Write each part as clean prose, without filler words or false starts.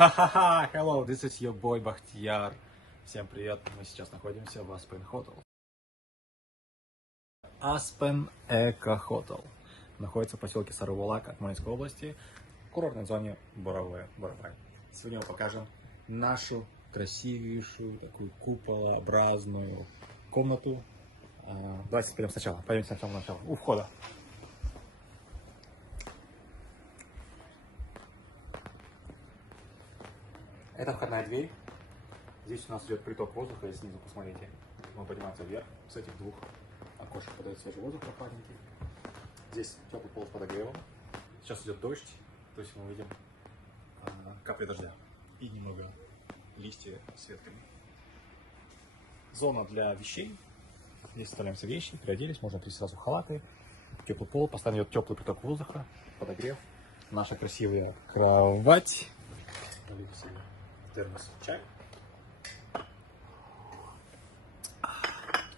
Ха-ха-ха! Hello, this is your boy Бахтияр. Всем привет, мы сейчас находимся в Aspen Hotel. Aspen Eco Hotel. Находится в поселке Сарыбулак Акмолинской области, в курортной зоне Боровая. Сегодня мы покажем нашу красивейшую, такую куполообразную комнату. Давайте пойдем сначала. Пойдемте сначала начала. У входа. Это входная дверь. Здесь у нас идет приток воздуха, если снизу посмотрите. Мы поднимаемся вверх. С этих двух окошек подает свежий воздух прохладненький. Здесь теплый пол с подогревом. Сейчас идет дождь, то есть мы видим капли дождя и немного листья с ветками. Зона для вещей. Здесь оставляемся вещи, переоделись, можно принести сразу халаты. Теплый пол, постоянно идет теплый приток воздуха, подогрев. Наша красивая кровать. Налейте себе термос чай.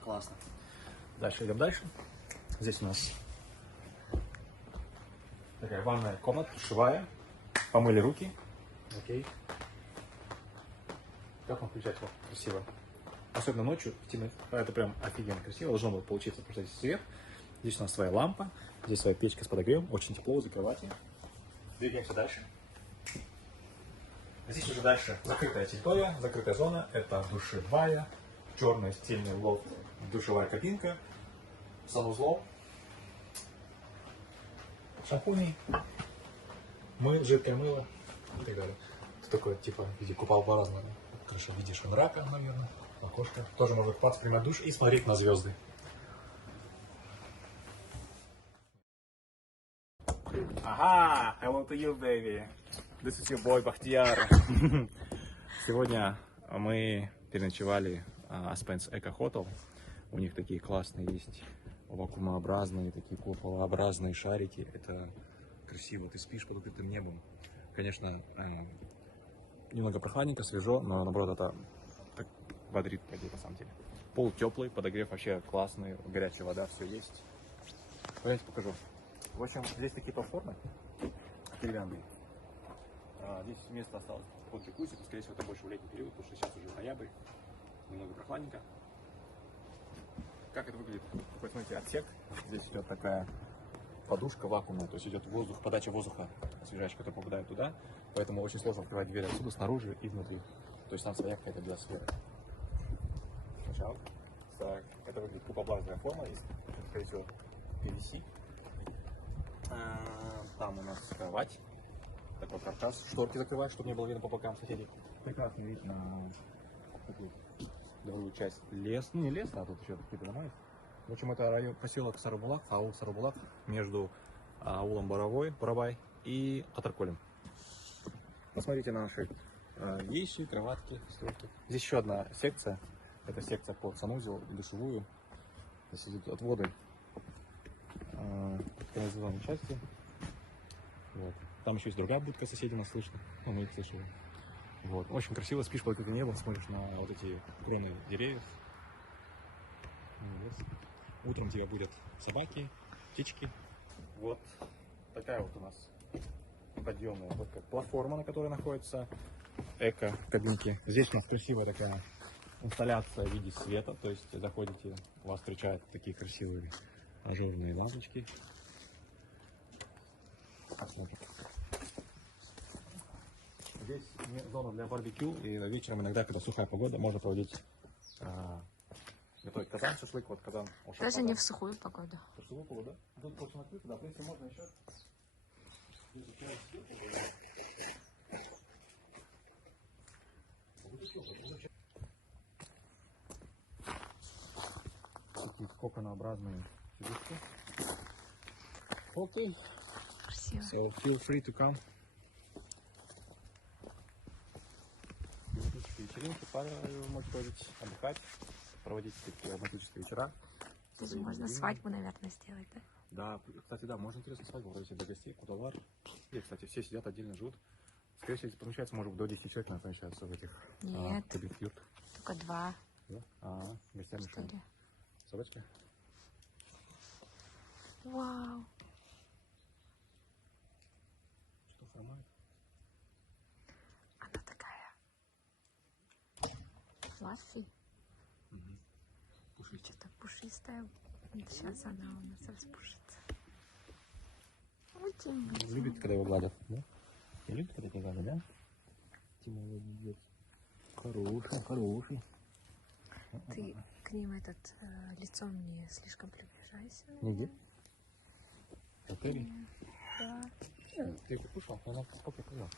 Классно. Дальше идем дальше. Здесь у нас такая ванная комната, душевая. Помыли руки. Окей. Как вам включать его? Красиво. Особенно ночью. Это прям офигенно красиво. Должно было получиться, потому что здесь свет. Здесь у нас своя лампа. Здесь своя печка с подогревом. Очень тепло возле кровати. Двигаемся дальше. Здесь уже дальше закрытая территория, закрытая зона. Это душевая. Черный стильный лофт. Душевая кабинка. Санузлом. Шампуни. Жидкое мыло и так далее. Это такое, типа, в виде куполообразного. Хорошо, в виде шанрака, наверное. Окошко. Тоже можно купаться, принимать душ и смотреть на звезды. Ага, hello to you, baby. This is your boy Бахтияр. Сегодня мы переночевали в Aspen Eco Hotel. У них такие классные есть вакуумообразные, такие куполообразные шарики. Это красиво, ты спишь под открытым небом. Конечно, немного прохладненько, свежо, но наоборот это так бодрит, на самом деле. Пол теплый, подогрев вообще классный, горячая вода, все есть. Давайте покажу. В общем, здесь такие платформы деревянные. Здесь место осталось под джакузи, скорее всего это больше в летний период, потому что сейчас уже ноябрь, немного прохладненько. Как это выглядит? Посмотрите, отсек. Здесь идет такая подушка вакуумная, то есть идет воздух, подача воздуха освежающий, который попадает туда, поэтому очень сложно открывать дверь отсюда, снаружи и внутри. То есть там своя какая-то биосфера. Сначала. Так, это выглядит куполообразная форма, из, скорее всего, PVC. Там у нас кровать, такой каркас, шторки закрывают, чтобы не было видно по бокам соседей. Прекрасный вид на такую другую часть лес, ну не лес, а тут еще какие-то дома есть. В общем, это район, поселок Сарыбулак, аул Сарыбулак, между аулом Боровай и Атарколем. Посмотрите на наши вещи, кроватки, столики. Здесь еще одна секция, это секция под санузел, душевую. Здесь идут отводы канализационной части. Вот. Там еще есть другая будка, соседи нас слышно, ну, мы их слышали. Вот. Очень красиво, спишь под открытым небом, смотришь на вот эти кроны деревьев. Утром тебя будут собаки, птички. Вот такая вот у нас подъемная вот как платформа, на которой находится эко-кабинки. Здесь у нас красивая такая инсталляция в виде света, то есть заходите, вас встречают такие красивые ажурные лампочки. Посмотрим. Здесь зона для барбекю, и вечером иногда, когда сухая погода, можно проводить, готовить казан, шашлык, вот казан. Даже не в сухую погоду. В сухую погоду, да? Тут очень открыто, да, в принципе, можно еще. Такие коконообразные сидушки. Окей. Красиво. So feel free to come. Вечеринки, пары можете проводить, отдыхать, проводить такие романтические вечера. Даже можно свадьбу, наверное, сделать, да? Да, кстати, да, можно интересно свадьбу проводить для гостей, кудалар. И, кстати, все сидят отдельно, живут. Скорее всего, помещается, может быть, до 10 человек, наверное, помещается в этих Нет, кабинет. только 2. Да? Гостям мешаем. 4. Собачки? Вау. Что хромает? Она Флаффи. Пушистик. Что-то пушистое. Сейчас она у нас распушится. Очень Любит, когда его гладят, да? Не любит, когда его гладят, да? Ты молодец. Хороший, хороший. Ты к ним лицом не слишком приближайся. Нигде? Окей. Да. Ты кушал? Она сколько поела?